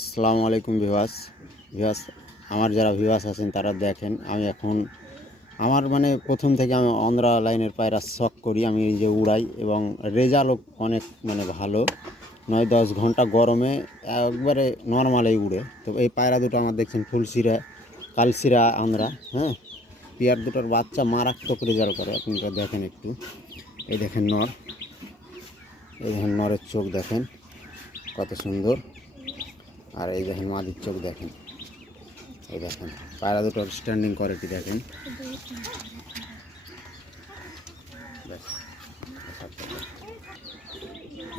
আসসালামু আলাইকুম viewers. Viewers আমার যারা ভিউয়ার্স আছেন তারা দেখেন, আমি এখন আমার প্রথম থেকে আমি অন্ধ্রা লাইনের পায়রা শখ করি, আমি এই যে উড়াই এবং রেজাল্টও অনেক ভালো। 9-10 ঘন্টা গরমে একবারে নর্মালেই উড়ে। তো এই পায়রা দুটো আমার দেখছেন ফুলশিরা কালশিরা আন্ধ্রা, হ্যাঁ, পেয়ার দুটোর বাচ্চা মারাত্মক রেজাল্ট করে। আপনারা দেখেন একটু, এই দেখেন নর, এই দেখেন নরের চোখ দেখেন কত সুন্দর, আর এই দেখেন মাদির চোখ দেখেন, এই দেখেন পায়রা দুটোর স্ট্যান্ডিং কোয়ালিটি দেখেন।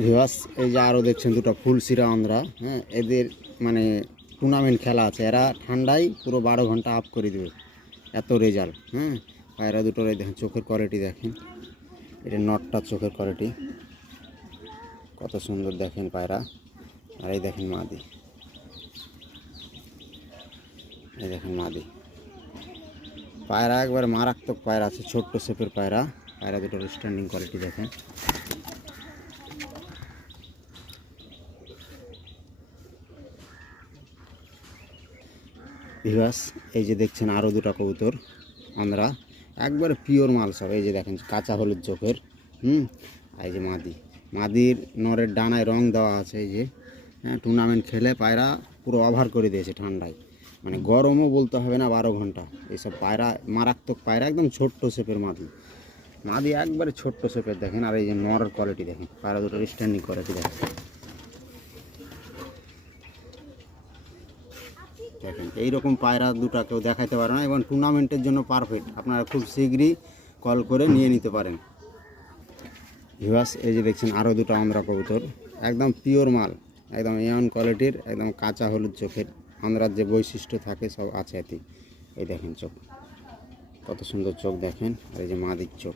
ভিউয়ার্স এই যে আরও দেখছেন দুটো ফুলশিরা আন্ধ্রা, হ্যাঁ, এদের টুর্নামেন্ট খেলা আছে, এরা ঠান্ডায় পুরো 12 ঘন্টা আপ করে দেবে, এত রেজাল্ট। হ্যাঁ, পায়রা দুটোর এই দেখেন চোখের কোয়ালিটি দেখেন, এটা নটটার চোখের কোয়ালিটি কত সুন্দর দেখেন পায়রা। আর এই দেখেন মাদি, এই দেখেন মাদি পায়রা একবার মারাত্মক পায়রা আছে, ছোট্ট শেপের পায়রা। পায়রা দুটোর স্ট্যান্ডিং কোয়ালিটি দেখেন। ভিউয়ার্স এই যে দেখছেন আরও দুটো কবুতর আমরা একবার পিওর মাল সব, এই যে দেখেন কাঁচা হলুদ চোখের, এই যে মাদির নরের ডানায় রং দেওয়া আছে, এই যে, হ্যাঁ, টুর্নামেন্ট খেলে পায়রা পুরো ওভার করে দিয়েছে ঠান্ডায়, গরমও বলতে হবে না, 12 ঘন্টা। এইসব পায়রা মারাত্মক পায়রা, একদম ছোট্ট শেপের মাদি একবারে ছোট্ট শেপের দেখেন। আর এই যে নরের কোয়ালিটি দেখেন, পায়রা দুটোর স্ট্যান্ডিং কোয়ালিটি দেখেন। দেখেন এইরকম পায়রা দুটা কেউ দেখাইতে পারে না, এবং টুর্নামেন্টের জন্য পারফেক্ট। আপনারা খুব শীঘ্রই কল করে নিয়ে নিতে পারেন। ভিউয়ার্স এই যে দেখছেন আরও দুটো আন্ধ্রা কবুতর, একদম পিওর মাল, একদম ইয়ান কোয়ালিটির, একদম কাঁচা হলুদ চোখের। আন্ধ্রার যে বৈশিষ্ট্য থাকে সব আছে এতে। এই দেখেন চোখ কত সুন্দর চোখ দেখেন, আর এই যে মাদির চোখ।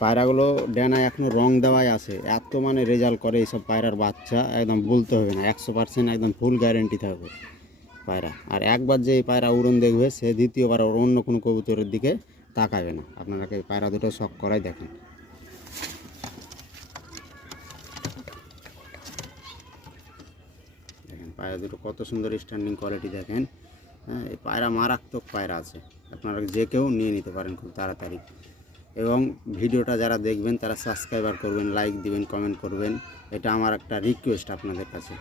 পায়রাগুলো ডানায় এখনও রং দেওয়াই আছে, এত রেজাল্ট করে এইসব পায়রার বাচ্চা, একদম বলতে হবে না, 100% একদম ফুল গ্যারেন্টি থাকবে পায়রা। আর একবার যে এই পায়রা উড়ন দেখবে, সে দ্বিতীয়বার ওর অন্য কোনো কবুতরের দিকে তাকাবে না। আপনারা এই পায়রা দুটো শখ করাই দেখেন। দেখেন পায়রা দুটো কত সুন্দর স্ট্যান্ডিং কোয়ালিটি দেখেন। হ্যাঁ, এই পায়রা মারাত্মক পায়রা আছে, আপনারা যে কেউ নিয়ে নিতে পারেন খুব তাড়াতাড়ি। এবং ভিডিওটা যারা দেখবেন তারা সাবস্ক্রাইবার করবেন, লাইক দিবেন, কমেন্ট করবেন, এটা আমার একটা রিকোয়েস্ট আপনাদের কাছে।